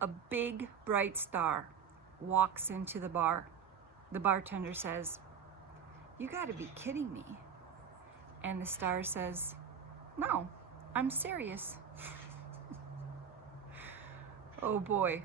a big bright star walks into the bar. The bartender says, "You gotta be kidding me." And the star says, "No, I'm serious." Oh boy,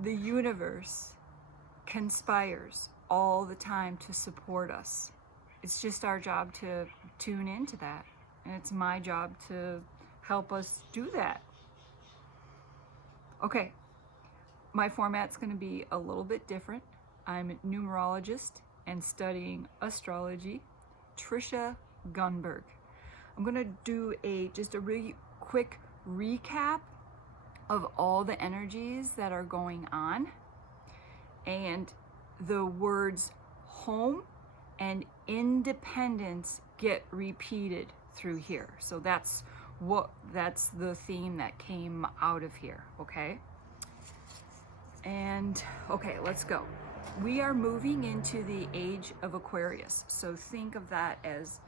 the universe conspires all the time to support us. It's just our job to tune into that. And it's my job to help us do that. Okay, my format's going to be a little bit different. I'm a numerologist and studying astrology, Trisha Gunberg. I'm going to do just a really quick recap of all the energies that are going on, and the words home and independence get repeated through here. So that's the theme that came out of here, okay? And okay, let's go. We are moving into the age of Aquarius. So think of that as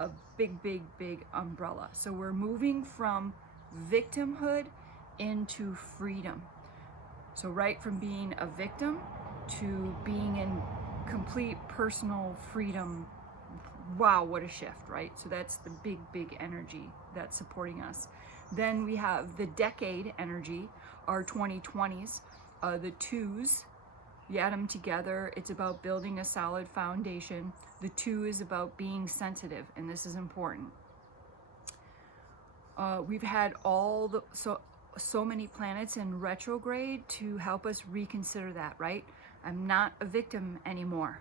a big, big, big umbrella. So we're moving from victimhood into freedom. So right from being a victim to being in complete personal freedom. Wow, what a shift, right? So that's the big, big energy that's supporting us. Then we have the decade energy, our 2020s, the twos. You add them together, it's about building a solid foundation. The two is about being sensitive, and this is important. We've had so many planets in retrograde to help us reconsider that, right? I'm not a victim anymore.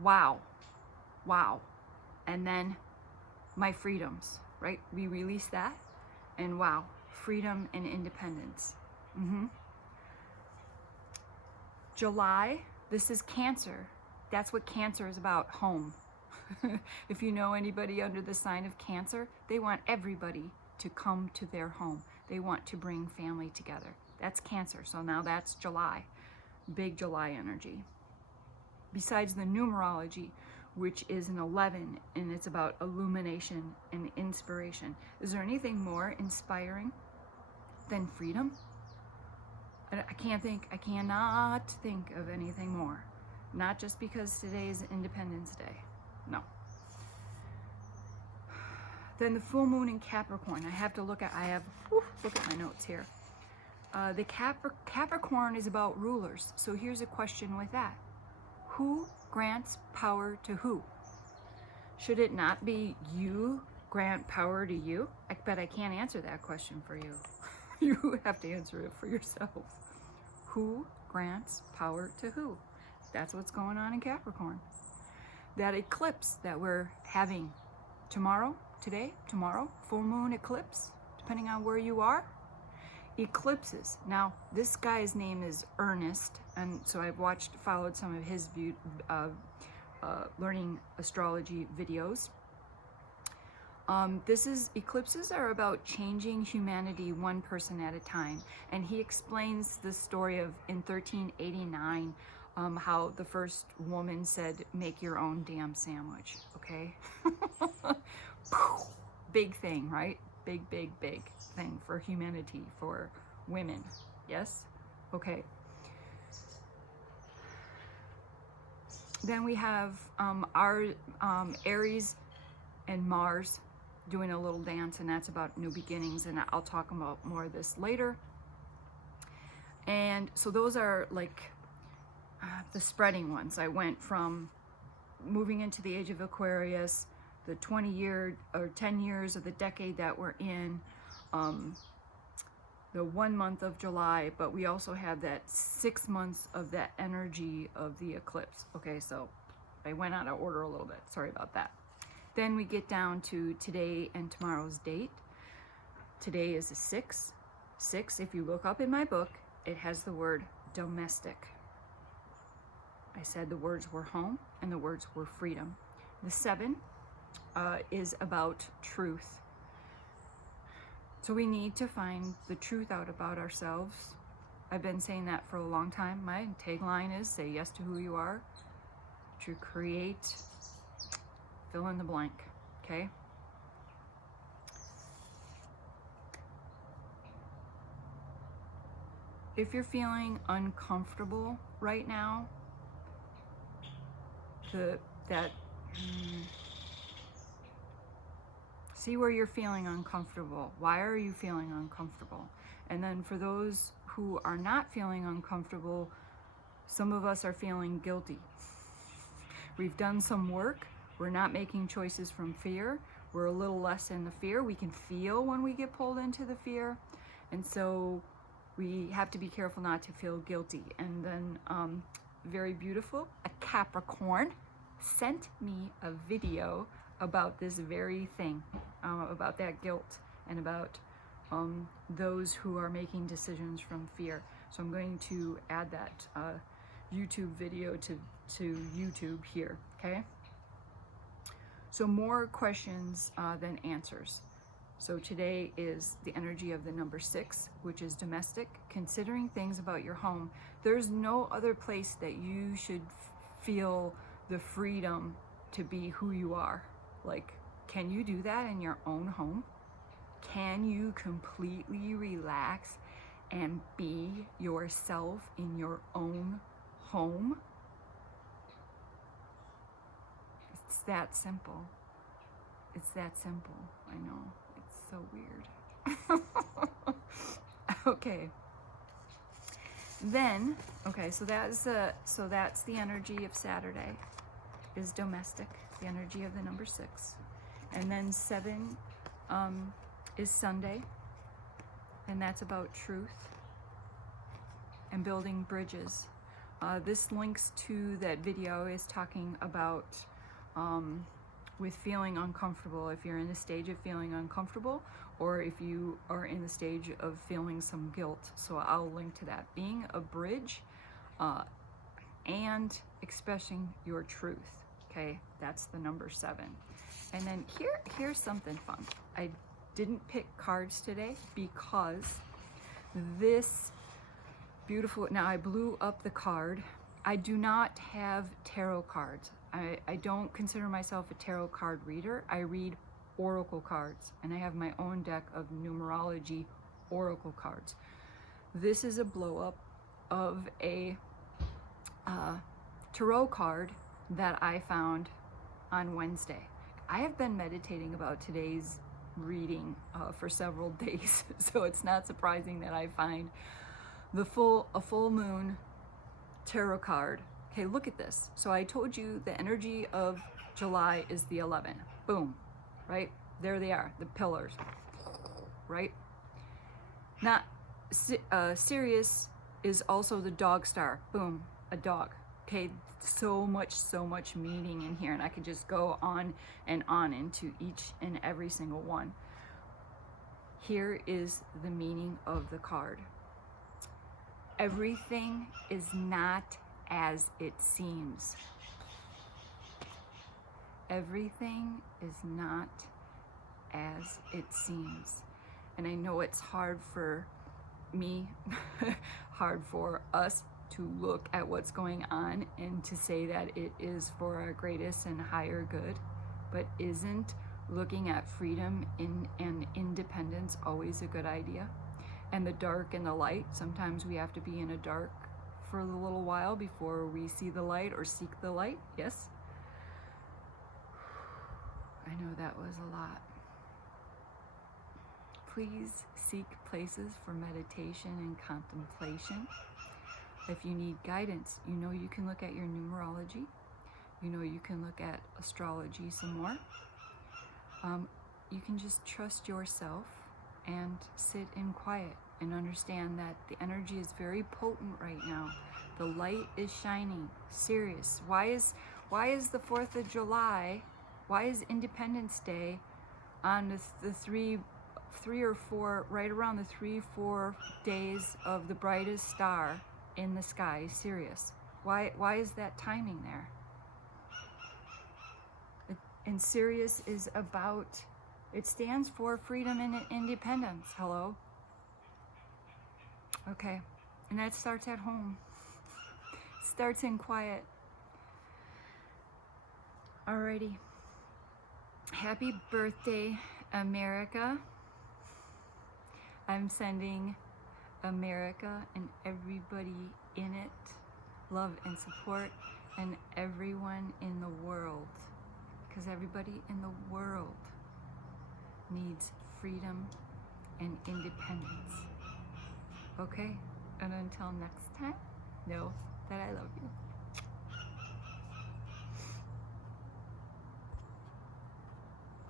Wow. Wow. And then my freedoms, right? We release that, and wow, freedom and independence. July, this is Cancer. That's what Cancer is about, home. If you know anybody under the sign of Cancer, they want everybody to come to their home. They want to bring family together. That's Cancer. So now that's July, big July energy. Besides the numerology, which is an 11, and it's about illumination and inspiration. Is there anything more inspiring than freedom? I cannot think of anything more. Not just because today is Independence Day. No. Then the full moon in Capricorn. Look at my notes here. The Capricorn is about rulers. So here's a question with that. Who grants power to who? Should it not be you grant power to you? But I can't answer that question for you. You have to answer it for yourself. Who grants power to who? That's what's going on in Capricorn. That eclipse that we're having tomorrow, full moon eclipse, depending on where you are. Eclipses. Now, this guy's name is Ernest, and so I've followed some of his learning astrology videos. Eclipses are about changing humanity one person at a time, and he explains the story of in 1389 how the first woman said, "Make your own damn sandwich." Okay. Big thing, right? Big, big, big thing for humanity, for women. Yes? Okay. Then we have our Aries and Mars doing a little dance, and that's about new beginnings, and I'll talk about more of this later. And so those are like the spreading ones. I went from moving into the age of Aquarius, the 20-year or 10 years of the decade that we're in, the 1 month of July, but we also have that 6 months of that energy of the eclipse. Okay, so I went out of order a little bit. Sorry about that. Then we get down to today and tomorrow's date. Today is a 6. 6, if you look up in my book, it has the word domestic. I said the words were home and the words were freedom. The 7 is about truth. So we need to find the truth out about ourselves. I've been saying that for a long time. My tagline is say yes to who you are, to create, fill in the blank, okay? if you're feeling uncomfortable right now, see where you're feeling uncomfortable. Why are you feeling uncomfortable? And then for those who are not feeling uncomfortable, some of us are feeling guilty. We've done some work. We're not making choices from fear. We're a little less in the fear. We can feel when we get pulled into the fear. And so we have to be careful not to feel guilty. And then very beautiful, a Capricorn sent me a video about this very thing, about that guilt and about those who are making decisions from fear. So I'm going to add that YouTube video to YouTube here, okay? So more questions than answers. So today is the energy of the number 6, which is domestic, considering things about your home. There's no other place that you should feel the freedom to be who you are. Like, can you do that in your own home? Can you completely relax and be yourself in your own home? It's that simple. It's that simple. I know. It's so weird. Okay. Then, okay, so that's the energy of Saturday, is domestic, the energy of the number 6. And then 7 is Sunday, and that's about truth and building bridges. This links to that video is talking about with feeling uncomfortable, if you're in the stage of feeling uncomfortable, or if you are in the stage of feeling some guilt. So I'll link to that. Being a bridge and expressing your truth. Okay, that's the number 7. And then here's something fun. I didn't pick cards today because this beautiful, now I blew up the card. I do not have tarot cards. I don't consider myself a tarot card reader. I read oracle cards, and I have my own deck of numerology oracle cards. This is a blow up of a tarot card that I found on Wednesday. I have been meditating about today's reading for several days, so it's not surprising that I find a full moon tarot card. Okay, look at this. So I told you the energy of July is the 11. Boom, right? There they are, the pillars, right? Not Sirius is also the dog star. Boom, a dog. Okay, so much meaning in here, and I could just go on and on into each and every single one. Here is the meaning of the card. Everything is not as it seems. Everything is not as it seems. And I know it's hard for me, hard for us to look at what's going on and to say that it is for our greatest and higher good, but isn't looking at freedom and independence always a good idea? And the dark and the light, sometimes we have to be in a dark for a little while before we see the light or seek the light. Yes? I know that was a lot. Please seek places for meditation and contemplation. If you need guidance, you know you can look at your numerology. You know you can look at astrology some more. You can just trust yourself and sit in quiet and understand that the energy is very potent right now. The light is shining. Sirius. Why is the 4th of July? Why is Independence Day on the three or four, right around the 3-4 days of the brightest star in the sky, Sirius? Why is that timing there? And Sirius is about, it stands for freedom and independence. Hello? Okay. And that starts at home. Starts in quiet. Alrighty. Happy birthday, America. I'm sending America and everybody in it, love and support, and everyone in the world, because everybody in the world needs freedom and independence. Okay, and until next time,